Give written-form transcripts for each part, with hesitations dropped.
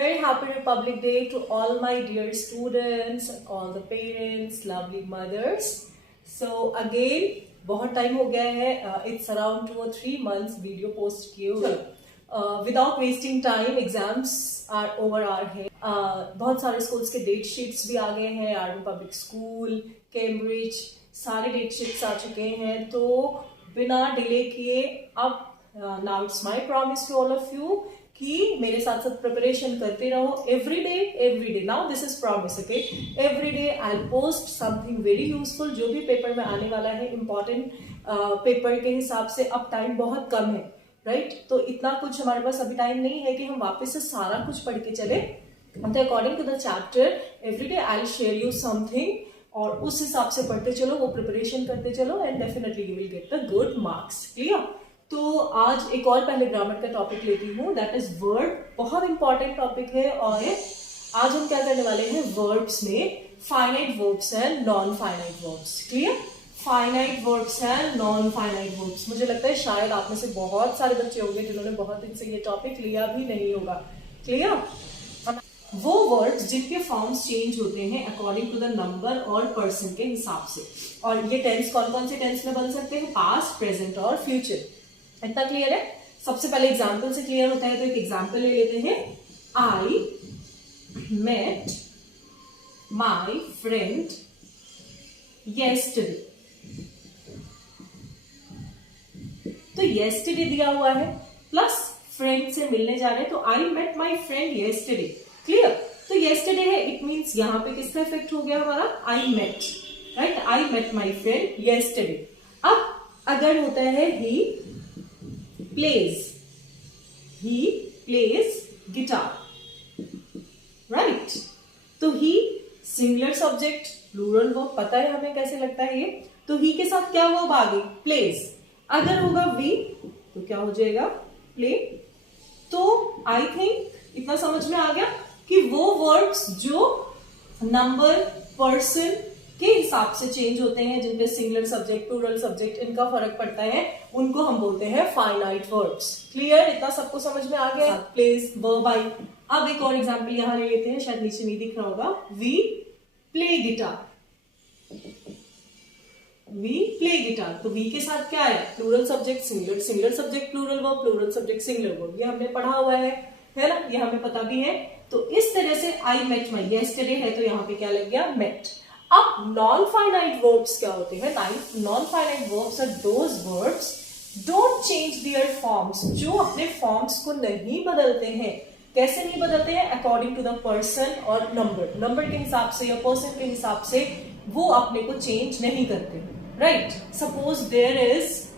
Very happy Republic Day to all my dear students, all the parents, lovely mothers. So again, बहुत time हो गया है. It's around 2 or 3 months video post किए हुए. Without wasting time, exams are over our head. बहुत सारे schools के date sheets भी आ गए हैं. आर्मी पब्लिक स्कूल, कैम्ब्रिज, सारे डेट शीट्स आ चुके हैं. तो बिना डिले किए अब now it's my promise to all of you कि मेरे साथ साथ प्रिपरेशन करते रहो every day. Now this is promise, okay. Every day I post something very useful. जो भी पेपर में आने वाला है इम्पोर्टेंट पेपर के हिसाब से अब टाइम बहुत कम है, राइट? तो इतना कुछ हमारे पास अभी टाइम नहीं है कि हम वापस से सारा कुछ पढ़ के चले. तो according to the chapter every day I will share you something और उस हिसाब से पढ़ते चलो, वो प्रिपरेशन करते चलो and definitely you will get the good marks. Clear? तो आज एक और पहले ग्रामर का टॉपिक लेती हूँ, दैट इज वर्ब. बहुत इंपॉर्टेंट टॉपिक है और आज हम क्या करने वाले हैं, वर्ब्स में finite verbs and non finite verbs. Clear? Finite verbs and non finite verbs. मुझे लगता है शायद आप में से बहुत सारे बच्चे होंगे जिन्होंने बहुत दिन से ये टॉपिक लिया भी नहीं होगा. क्लियर? वो वर्ड्स जिनके फॉर्म्स चेंज होते हैं अकॉर्डिंग टू द नंबर और पर्सन के हिसाब से. और ये टेंस कौन कौन से टेंस में बन सकते हैं, पास्ट, प्रेजेंट और फ्यूचर. इतना क्लियर है? सबसे पहले एग्जाम्पल से क्लियर होता है, तो एक एग्जाम्पल ले लेते हैं. I met my friend yesterday. तो येस्टरडे दिया हुआ है प्लस फ्रेंड से मिलने जा रहे हैं, तो I met my friend yesterday. Clear? तो येस्टरडे है, इट मीन्स यहां पे किसका इफेक्ट हो गया हमारा, I met, right? I met my friend yesterday. अब अगर होता है ही plays guitar, right? तो he singular subject plural verb, पता है हमें कैसे लगता है ये. तो he के साथ क्या वर्ब आ गई, plays. अगर होगा we तो क्या हो जाएगा, play. तो आई थिंक इतना समझ में आ गया कि वो वर्ड्स जो नंबर, पर्सन के हिसाब से चेंज होते हैं, जिनपे सिंगुलर सब्जेक्ट, प्लूरल सब्जेक्ट इनका फर्क पड़ता है, उनको हम बोलते हैं फाइनाइट वर्ब्स. क्लियर? इतना सबको समझ में आ गया. Place, verb I. अब एक और एग्जांपल यहां ले लेते हैं, शायद नीचे नहीं दिख रहा होगा. We play guitar. We play guitar. तो वी के साथ क्या है, plural subject singular, singular subject plural verb, plural subject singular verb. ये हमने पढ़ा हुआ है ना, ये हमें पता भी है. तो इस तरह से आई मेट माई येस्टरडे है, तो यहाँ पे क्या लग गया, मेट. अब नॉन फाइनाइट वर्ब्स क्या होते हैं, non finite verbs are those words don't change their forms, जो अपने फॉर्म्स को नहीं बदलते हैं. कैसे नहीं बदलते हैं, अकॉर्डिंग टू द पर्सन और नंबर के हिसाब से या पर्सन के हिसाब से वो अपने को चेंज नहीं करते, right? Suppose there is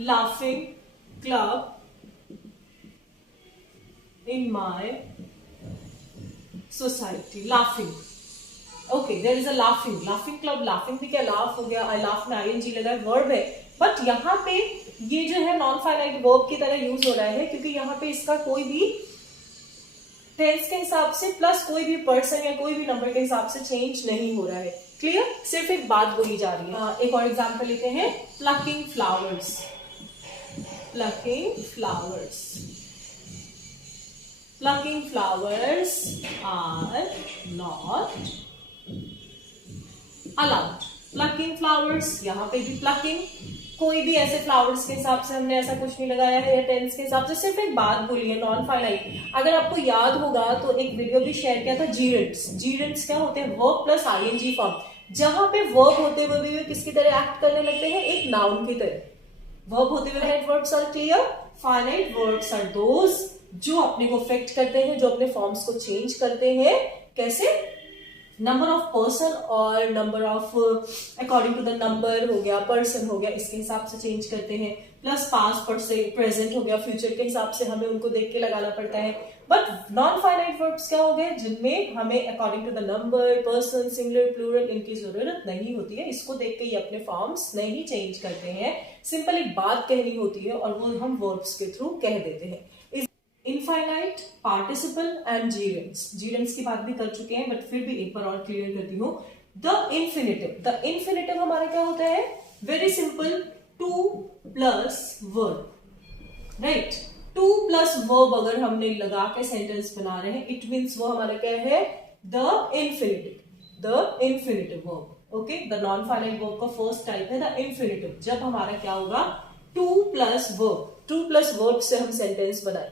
laughing club in my society. laughing, okay, there is a laughing club. laughing भी क्या, laugh हो गया, I laugh में ing लगा है, वर्ब है. बट यहाँ पे ये जो है नॉन फाइनाइट वर्ब की तरह यूज हो रहा है, क्योंकि यहाँ पे इसका कोई भी टेंस के हिसाब से प्लस कोई भी पर्सन या कोई भी नंबर के हिसाब से चेंज नहीं हो रहा है. क्लियर? सिर्फ एक बात बोली जा रही है. एक और एग्जाम्पल लेते हैं, plucking flowers. Plucking flowers. Plucking flowers are not allowed. Plucking flowers, यहाँ पे भी plucking, कोई भी ऐसे फ्लावर्स के हिसाब से हमने ऐसा कुछ नहीं लगाया है, या टेंस के हिसाब से. सिर्फ एक बात बोली है, नॉन फाइनाइट. अगर आपको याद होगा तो एक वीडियो भी शेयर किया था, जीरेंट्स. जीरेंट्स क्या होते हैं, वर्ब प्लस आईएनजी फॉर्म. जहां पे वर्ब होते हुए भी किसकी तरह एक्ट करने लगते हैं, एक नाउन की तरह. वर्ब होते हुए finite verbs are clear. Finite verbs are those जो अपने को अफेक्ट करते हैं, जो अपने फॉर्म्स को चेंज करते हैं. कैसे? नंबर ऑफ पर्सन और number of according to the number हो गया, पर्सन हो गया, इसके हिसाब से चेंज करते हैं. प्लस पास्ट, प्रेजेंट हो गया, फ्यूचर के हिसाब से हमें उनको देख के लगाना पड़ता है. बट नॉन फाइनाइट वर्ब्स क्या हो गए, जिनमें हमें according to the number, person, singular, plural इनकी जरूरत नहीं होती है. इसको देख के ये अपने फॉर्म्स नहीं चेंज करते हैं. सिंपल एक बात कहनी होती है और वो हम वर्ब्स के थ्रू कह देते हैं. Infinite, participle and gerunds. Gerunds की बात भी कर चुके हैं, बट फिर भी एक बार और क्लियर करती हूँ. द इन्फिनेटिव हमारा क्या होता है, very simple, two plus verb. Right. Two plus verb अगर हमने लगा के सेंटेंस बना रहे हैं, इट मीन्स वो हमारा क्या है, the infinitive verb. Okay, the non finite verb का फर्स्ट टाइप है द इन्फिनिटिव। जब हमारा क्या होगा, टू प्लस वर्ब से हम सेंटेंस बनाए।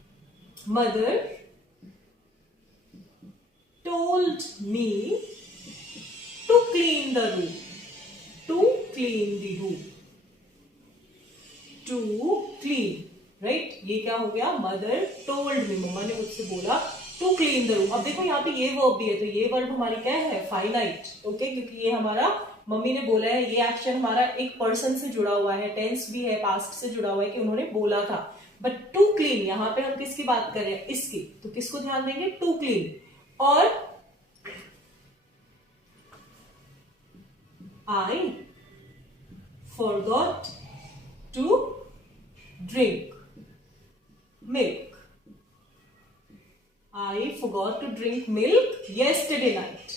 Mother told me to clean the room, to clean, right. ये क्या हो गया, मदर टोल्ड मी, मम्मा ने मुझसे बोला टू क्लीन द रूम। अब देखो यहाँ पे ये वर्ब भी है, तो ये वर्ब हमारी क्या है, फाइनाइट। ओके, क्योंकि ये हमारा मम्मी ने बोला है, ये एक्शन हमारा एक पर्सन से जुड़ा हुआ है, टेंस भी है, पास्ट से जुड़ा हुआ है कि उन्होंने बोला था। बट टू क्लीन, यहाँ पे हम किसकी बात कर रहे हैं, इसकी, तो किसको ध्यान देंगे, टू क्लीन। और I forgot to drink milk. I forgot to drink milk yesterday night.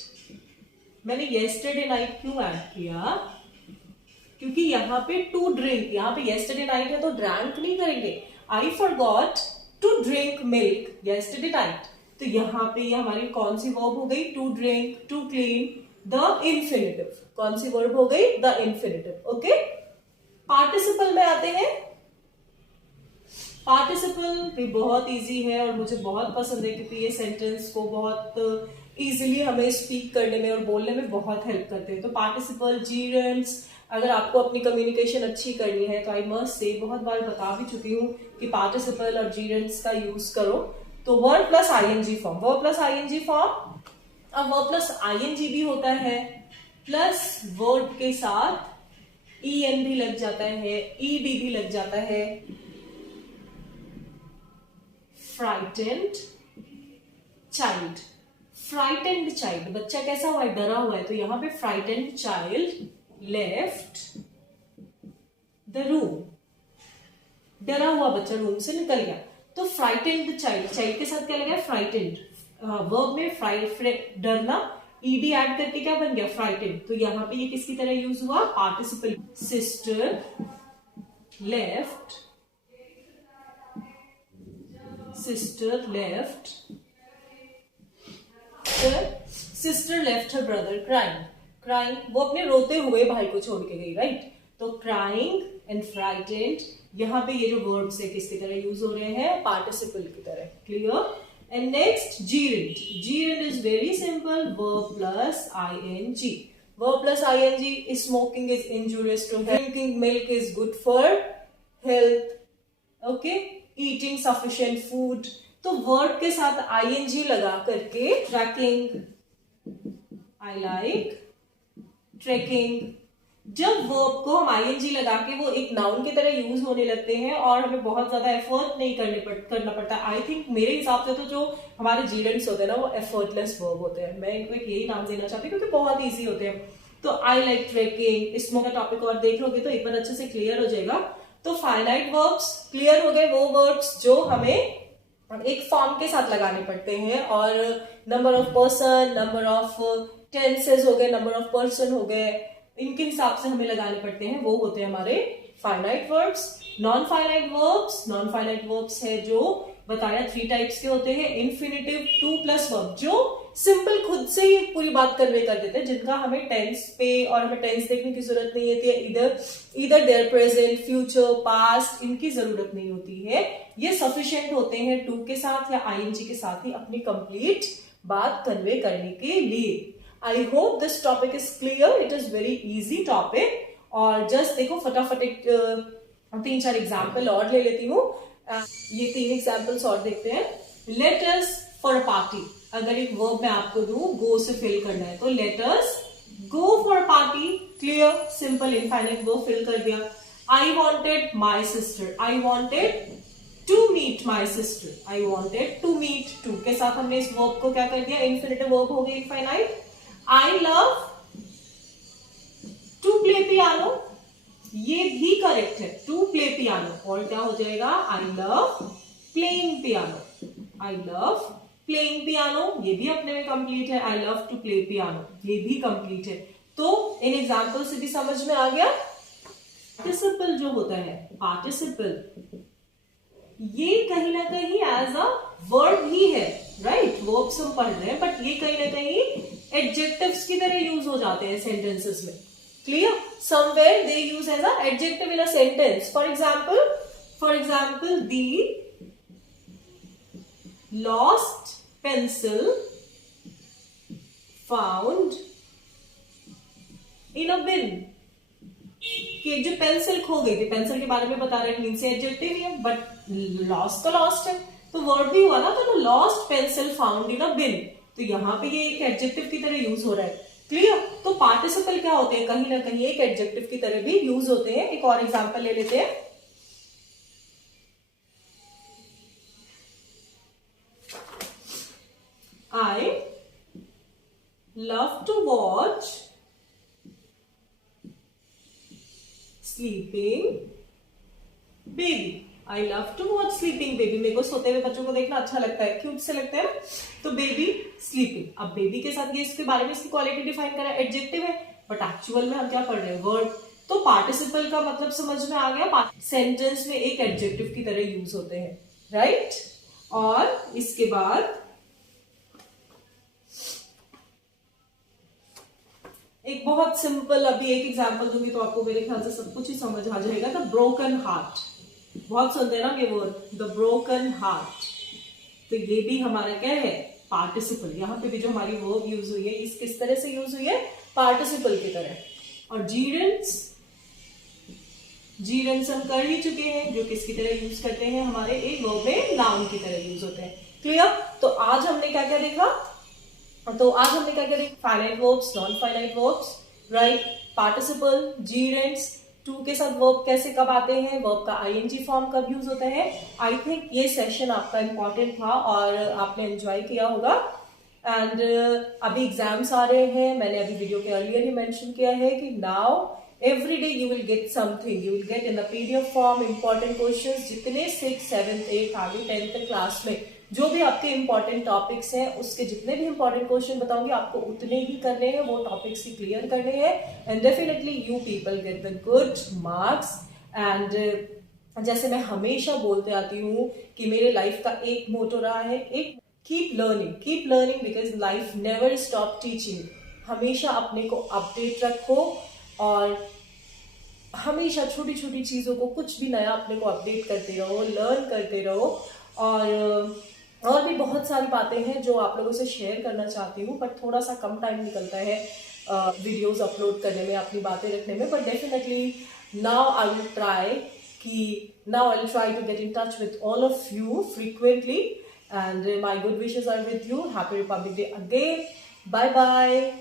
मैंने yesterday night क्यों ऐड किया, क्योंकि यहाँ पे to drink, यहाँ पे yesterday night है तो drank नहीं करेंगे। I forgot to drink milk yesterday night, तो यहाँ पे ये हमारी कौन सी वर्ब हो गई, to drink, to clean, the infinitive। कौन सी वर्ब हो गई, the infinitive। ओके, पार्टिसिपल में आते हैं। पार्टिसिपल भी बहुत इजी है और मुझे बहुत पसंद है, क्योंकि ये सेंटेंस को बहुत इजीली हमें स्पीक करने में और बोलने में बहुत हेल्प करते हैं। तो पार्टिसिपल, जीरेंट्स, अगर आपको अपनी कम्युनिकेशन अच्छी करनी है तो आई मस्ट से, बहुत बार बता भी चुकी हूँ कि पार्टिसिपल और जीरेंट्स का यूज करो। तो verb plus ING form, verb plus ING form. अब वर्ब प्लस आईएनजी भी होता है, प्लस वर्ब के साथ ईएन भी लग जाता है, ईडी भी लग जाता है। फ्राइटेंड चाइल्ड, फ्राइटेंड चाइल्ड, बच्चा कैसा हुआ है, डरा हुआ है, तो यहां पे frightened child left the room, डरा हुआ बच्चा रूम से निकल गया। तो फ्राइटेंड चाइल्ड, चाइल्ड के साथ क्या लगा, फ्राइटेंड। वर्ब में डरना, ईडी ऐड करके क्या बन गया, फ्राइटेंड। तो यहां पे ये किसकी तरह यूज हुआ, participle. Sister left, sister left her brother crying, वो अपने रोते हुए भाई को छोड़ के गई, राइट। तो crying and frightened, यहाँ पे ये जो वर्ब्स है किसकी तरह यूज हो रहे हैं, पार्टिसिपल की तरह। Clear. And next gerund is very simple, verb plus ing। smoking is injurious to health, drinking milk is good for health, okay, eating sufficient food। तो वर्ड के साथ आईएनजी लगा करके ट्रैकिंग, आई लाइक ट्रैकिंग। जब verb को हम ING लगा के वो एक नाउन की तरह यूज होने लगते हैं और हमें बहुत ज्यादा एफर्ट नहीं करना पड़ता। आई थिंक मेरे हिसाब से तो जो हमारे जीरेंट्स होते हैं ना, वो एफर्टलेस वर्ब होते हैं। मैं इनको एक यही नाम देना चाहती हूँ क्योंकि बहुत ईजी होते हैं। तो आई लाइक ट्रैकिंग, इसमें का टॉपिक और देख लोगे तो एक बार अच्छे से क्लियर हो जाएगा। तो फाइनाइट वर्ब्स क्लियर हो गए, वो वर्ब्स जो हमें एक फॉर्म के साथ लगाने पड़ते हैं, और number of person, number of tenses हो गए, नंबर ऑफ पर्सन हो गए, इनके हिसाब से हमें लगाने पड़ते हैं, वो होते हैं हमारे finite verbs. Non finite verbs है जो बताया 3 टाइप्स के होते हैं। इन्फिनिटिव, टू प्लस वर्ब, जो सिंपल खुद से ही पूरी बात कन्वे कर देते हैं, जिनका हमें टेंस पे और हमें टेंस देखने की जरूरत नहीं होती है, इधर देयर प्रेजेंट, फ्यूचर, पास्ट, इनकी जरूरत नहीं होती है। ये सफिशिएंट होते हैं टू के साथ या आईएनजी के साथ ही अपनी कंप्लीट बात कन्वे करने के लिए। I hope this topic is clear, it is very easy topic. और जस्ट देखो फटाफट 3-4 एग्जाम्पल और ले लेती हूँ। ये 3 एग्जाम्पल्स और देखते हैं। Let us for a party, अगर एक वर्ब मैं आपको दूं, गो से फिल करना है, तो let us go for party. Clear, simple, infinite verb fill कर दिया। I wanted my sister, I wanted to meet my sister, I wanted to meet, to के साथ हमने इस वर्ब को क्या कर दिया, इन्फिनिटिव वर्ब हो गई infinite. I love to play piano, ये भी करेक्ट है, टू प्ले पियानो, और क्या हो जाएगा, I love playing piano, I love playing piano, ये भी अपने में कंप्लीट है। I love to play piano, ये भी कंप्लीट है। तो इन एग्जाम्पल से भी समझ में आ गया। पार्टिसिपल जो होता है, पार्टिसिपल ये कहीं ना कहीं एज अ वर्ब ही है, राइट, वर्ब्स हम पढ़ रहे हैं, बट ये कहीं ना कहीं एडजेक्टिव्स की तरह यूज हो जाते हैं सेंटेंसेस में. Clear? Somewhere they use as a adjective in a sentence. For example the lost pencil found in a bin. कि जो पेंसिल खो गई थी, पेंसिल के बारे में बता रहे हैं, मीन से एडजेक्टिव ही है, बट लॉस्ट तो लॉस्ट है, तो वर्ड भी हुआ ना, तो लॉस्ट पेंसिल फाउंड इन अ बिन, तो यहाँ पे ये एक एडजेक्टिव की तरह यूज हो रहा है. क्लियर? तो पार्टिसिपल क्या होते हैं, कहीं ना कहीं एक एडजेक्टिव की तरह भी यूज होते हैं. एक और एग्जांपल ले लेते हैं. I love to watch sleeping baby. I love to watch sleeping baby. मेरे को सोते हुए बच्चों को देखना अच्छा लगता है, क्यूट से लगता है. तो बेबी स्लीपिंग. अब बेबी के साथ ये इसके बारे में इसकी क्वालिटी डिफाइन करा, एडजेक्टिव है, बट एक्चुअल में हम क्या पढ़ रहे हैं, वर्ड. तो पार्टिसिपल का मतलब समझ में आ गया, सेंटेंस में एक एडजेक्टिव की तरह यूज होते हैं, राइट. और इसके बाद एक बहुत सिंपल, अभी एक एग्जांपल दूंगी तो आपको मेरे ख्याल से सब कुछ ही समझ आ जाएगा. The broken heart. बहुत सुनते हैं ना ये वर्ड, द ब्रोकन हार्ट. तो ये भी हमारा क्या है, पार्टिसिपल. यहाँ पे भी जो हमारी वर्ब यूज हुई है, इस किस तरह से यूज हुई है, पार्टिसिपल की तरह. और जीरेंस हम कर ही चुके हैं, जो किसकी तरह यूज करते हैं, हमारे एक वर्ब में नाउन की तरह यूज होते हैं. क्लियर? तो आज हमने क्या क्या देखा, finite verbs, non finite verbs, right, participle, gerunds, to के साथ वर्ब कैसे कब आते हैं, वर्ब का आईएनजी फॉर्म कब यूज होता है. आई थिंक ये सेशन आपका इंपॉर्टेंट था और आपने एंजॉय किया होगा. एंड अभी एग्जाम्स आ रहे हैं, मैंने अभी वीडियो के अर्लियर ही मेंशन किया है कि now every day you will get something, you will get in the PDF form important questions, जितने 6, 7, 8 आगे 10th क्लास में जो भी आपके इंपॉर्टेंट टॉपिक्स हैं, उसके जितने भी इंपॉर्टेंट क्वेश्चन बताऊंगी आपको उतने ही करने हैं, वो टॉपिक्स ही क्लियर करने हैं. And definitely you people get the good marks. And जैसे मैं हमेशा बोलते आती हूँ कि मेरे लाइफ का एक मोटो रहा है, एक keep learning because life never stop teaching. हमेशा अपने को अपडेट रखो और हमेशा छोटी छोटी चीजों को, कुछ भी नया अपने को अपडेट करते रहो, लर्न करते रहो. और भी बहुत सारी बातें हैं जो आप लोगों से शेयर करना चाहती हूँ, बट थोड़ा सा कम टाइम निकलता है वीडियोस अपलोड करने में, अपनी बातें रखने में. But definitely now I will try to get in touch with all of you frequently. And my good wishes are with you. Happy Republic Day again. Bye bye.